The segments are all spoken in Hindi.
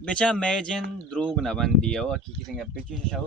बेचा मैं जिन द्रोग न बंदी हो की कितने बेची शाओ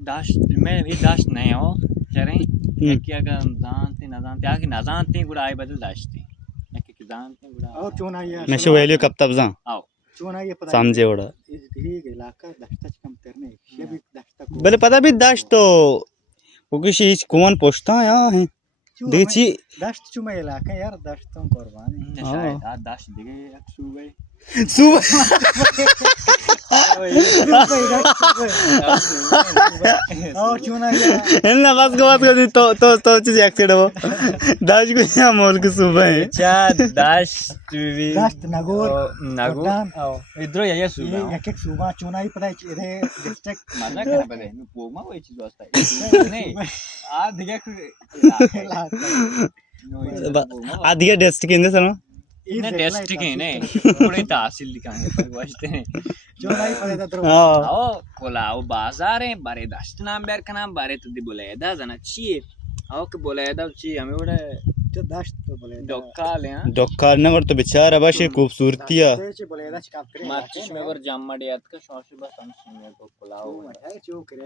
दाश मैं ये दाश नहीं हो चरें क्या का जानते न जानते आके न जानते गुड़ा आई बदल दाशते कि जानते गुड़ा और चोना ये मैं वेल्यू कब तब जा आओ चोना ये पता समझे उड़ा ये इलाका दस्ता कमतर नहीं ये भी दस्ता को बले पता भी दाश तो वो किसी कौन पोछता है यहाँ है देखी दस्त चुमा इलाका यार दस्तों कुर्बानी शायद दाश दिखे सुबह सुबह और चोना ये इन्ना बस को बात कर दी तो चीज एक्सीड हो दाश को यहाँ मोल की सुबह है बेचा दाश तुवी दस्त नगोर नगो आओ इधर ये सुबह एक एक सुबह चोना ही पता है इधर डिस्ट्रिक्ट माना क्या पता है पोमा वो चीज वास्ता नहीं आ दिखे आधी का डेस्ट किंदे सर इन्हें टेस्ट के नहीं थोड़े तहसील दिखाएंगे पर वास्ते चोना ही पता था हाँ आओ कोलाओ बाजार है बारे दस्त नाम बैर का नाम बारे तो दी बोले दा जना चाहिए आओ के बोले दा चाहिए हमें बड़े तो दस्त तो बोले डोका ले हाँ डॉक्टर ने तो बेचारा बाशी खूबसूरती है बोले दा काम करे माचिस में वर जाम मड़ियात का शौशी बस हम सुने तो कोलाओ है जो करे